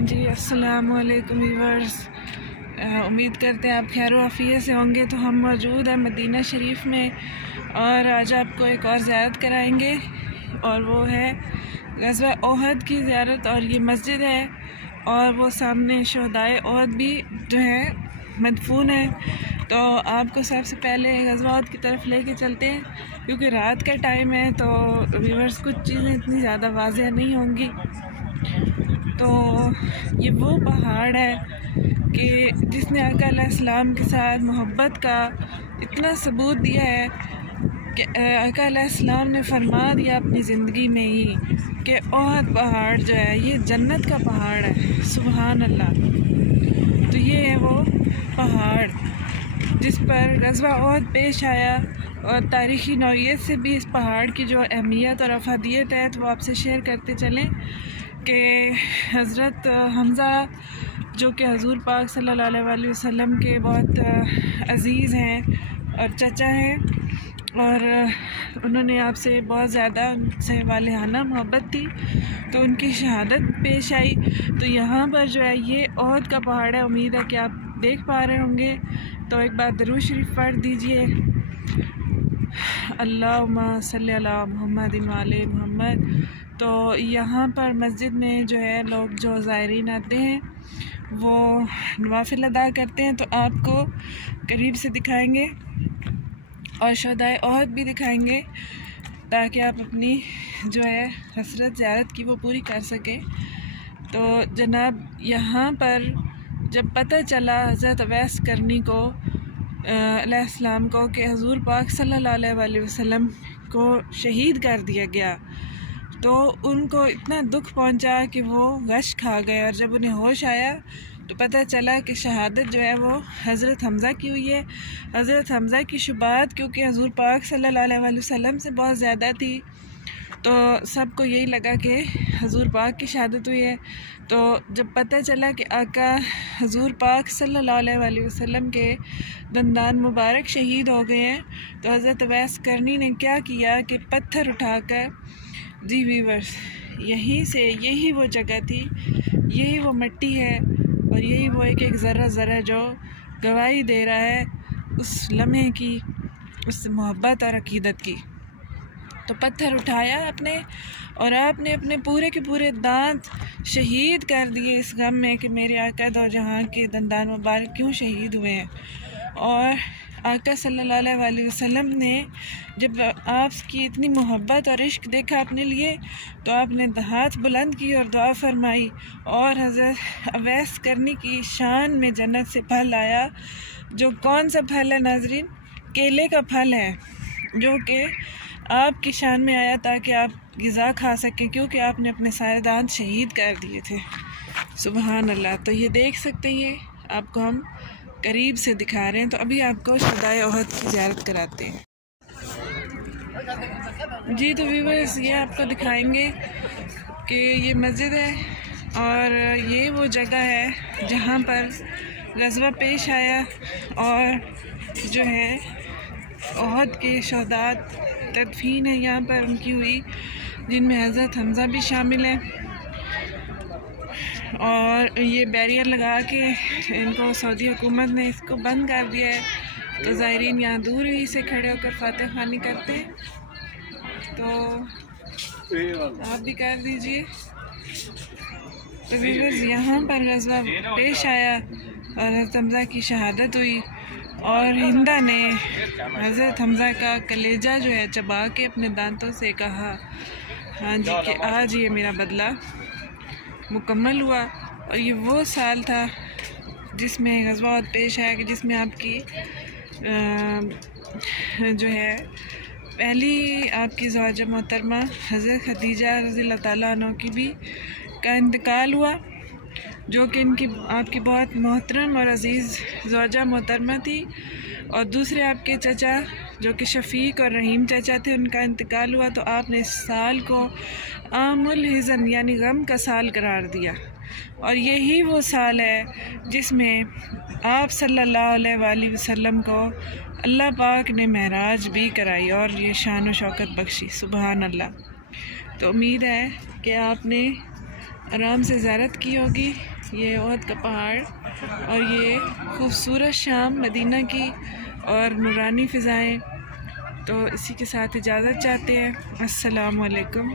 جی السلام علیکم ویورز، امید کرتے ہیں آپ خیر و عافیت سے ہوں گے۔ تو ہم موجود ہیں مدینہ شریف میں اور آج آپ کو ایک اور زیارت کرائیں گے اور وہ ہے غزوہ احد کی زیارت، اور یہ مسجد ہے اور وہ سامنے شہدائے احد بھی جو ہیں مدفون ہیں۔ تو آپ کو سب سے پہلے غزوہ احد کی طرف لے کے چلتے ہیں، کیونکہ رات کا ٹائم ہے تو ویورز کچھ چیزیں اتنی زیادہ واضح نہیں ہوں گی۔ تو یہ وہ پہاڑ ہے کہ جس نے آقا علیہ السلام کے ساتھ محبت کا اتنا ثبوت دیا ہے کہ آقا علیہ السلام نے فرما دیا اپنی زندگی میں ہی کہ احد پہاڑ جو ہے یہ جنت کا پہاڑ ہے۔ سبحان اللہ۔ تو یہ ہے وہ پہاڑ جس پر غزوہ احد پیش آیا، اور تاریخی نوعیت سے بھی اس پہاڑ کی جو اہمیت اور افادیت ہے تو وہ آپ سے شیئر کرتے چلیں کہ حضرت حمزہ جو کہ حضور پاک صلی اللہ علیہ وسلم کے بہت عزیز ہیں اور چچا ہیں، اور انہوں نے آپ سے بہت زیادہ ان سے والہانہ محبت تھی، تو ان کی شہادت پیش آئی۔ تو یہاں پر جو ہے یہ احد کا پہاڑ ہے۔ امید ہے کہ آپ دیکھ پا رہے ہوں گے، تو ایک بار درود شریف پڑھ دیجئے، اللہم صلی علی محمد وعلی محمد۔ تو یہاں پر مسجد میں جو ہے لوگ جو زائرین آتے ہیں وہ نوافل ادا کرتے ہیں، تو آپ کو قریب سے دکھائیں گے اور شہدائے احد بھی دکھائیں گے تاکہ آپ اپنی جو ہے حسرت زیارت کی وہ پوری کر سکیں۔ تو جناب یہاں پر جب پتہ چلا حضرت اویس کرنی کو علیہ السلام کو کہ حضور پاک صلی اللہ علیہ وسلم کو شہید کر دیا گیا، تو ان کو اتنا دکھ پہنچا کہ وہ غش کھا گئے، اور جب انہیں ہوش آیا تو پتہ چلا کہ شہادت جو ہے وہ حضرت حمزہ کی ہوئی ہے۔ حضرت حمزہ کی شبہات کیونکہ حضور پاک صلی اللہ علیہ وسلم سے بہت زیادہ تھی، تو سب کو یہی لگا کہ حضور پاک کی شہادت ہوئی ہے۔ تو جب پتہ چلا کہ آقا حضور پاک صلی اللہ علیہ وسلم کے دندان مبارک شہید ہو گئے ہیں، تو حضرت اویس کرنی نے کیا کیا کہ پتھر اٹھا کر، جی ویورز یہیں سے یہی وہ جگہ تھی، یہی وہ مٹی ہے، اور یہی وہ ایک ذرہ ذرہ جو گواہی دے رہا ہے اس لمحے کی، اس محبت اور عقیدت کی۔ تو پتھر اٹھایا اپنے، اور آپ نے اپنے پورے کے پورے دانت شہید کر دیے اس غم میں کہ میرے آقا دو جہاں کے دندان مبارک کیوں شہید ہوئے ہیں۔ اور آقا صلی اللہ علیہ وسلم نے جب آپ کی اتنی محبت اور عشق دیکھا اپنے لیے، تو آپ نے ہاتھ بلند کی اور دعا فرمائی، اور حضرت اویس کرنی کی شان میں جنت سے پھل آیا، جو کون سا پھل ہے ناظرین؟ کیلے کا پھل ہے، جو کہ آپ کی شان میں آیا تاکہ آپ غذا کھا سکیں، کیونکہ آپ نے اپنے سارے دانت شہید کر دیے تھے۔ سبحان اللہ۔ تو یہ دیکھ سکتے ہیں، آپ کو ہم قریب سے دکھا رہے ہیں۔ تو ابھی آپ کو شہدائے احد کی زیارت کراتے ہیں۔ جی تو ویورز یہ آپ کو دکھائیں گے کہ یہ مسجد ہے، اور یہ وہ جگہ ہے جہاں پر غزوہ پیش آیا، اور جو ہے احد کے شہداء تدفین ہے یہاں پر ان کی ہوئی، جن میں حضرت حمزہ بھی شامل ہیں۔ اور یہ بیریئر لگا کے ان کو سعودی حکومت نے اس کو بند کر دیا ہے، تو زائرین یہاں دور ہی سے کھڑے ہو کر فاتح خوانی کرتے ہیں۔ تو آپ بھی کر دیجئے۔ تو ویورز یہاں پر غزوہ پیش آیا اور حضرت حمزہ کی شہادت ہوئی، اور ہندہ نے حضرت حمزہ کا کلیجہ جو ہے چبا کے اپنے دانتوں سے کہا، ہاں جی کہ آج یہ میرا بدلہ مکمل ہوا۔ اور یہ وہ سال تھا جس میں غزوہ احد پیش آیا کہ جس میں آپ کی جو ہے پہلی آپ کی زوجہ محترمہ حضرت خدیجہ رضی اللہ تعالیٰ عنہ کی بھی کا انتقال ہوا، جو کہ آپ کی بہت محترم اور عزیز زوجہ محترمہ تھی۔ اور دوسرے آپ کے چچا جو کہ شفیق اور رحیم چچا تھے، ان کا انتقال ہوا، تو آپ نے اس سال کو عام الحزن یعنی غم کا سال قرار دیا۔ اور یہی وہ سال ہے جس میں آپ صلی اللہ علیہ وآلہ وسلم کو اللہ پاک نے معراج بھی کرائی اور یہ شان و شوکت بخشی۔ سبحان اللہ۔ تو امید ہے کہ آپ نے آرام سے زیارت کی ہوگی، یہ احد کا پہاڑ اور یہ خوبصورت شام مدینہ کی اور نورانی فضائیں۔ تو اسی کے ساتھ اجازت چاہتے ہیں۔ السلام علیکم۔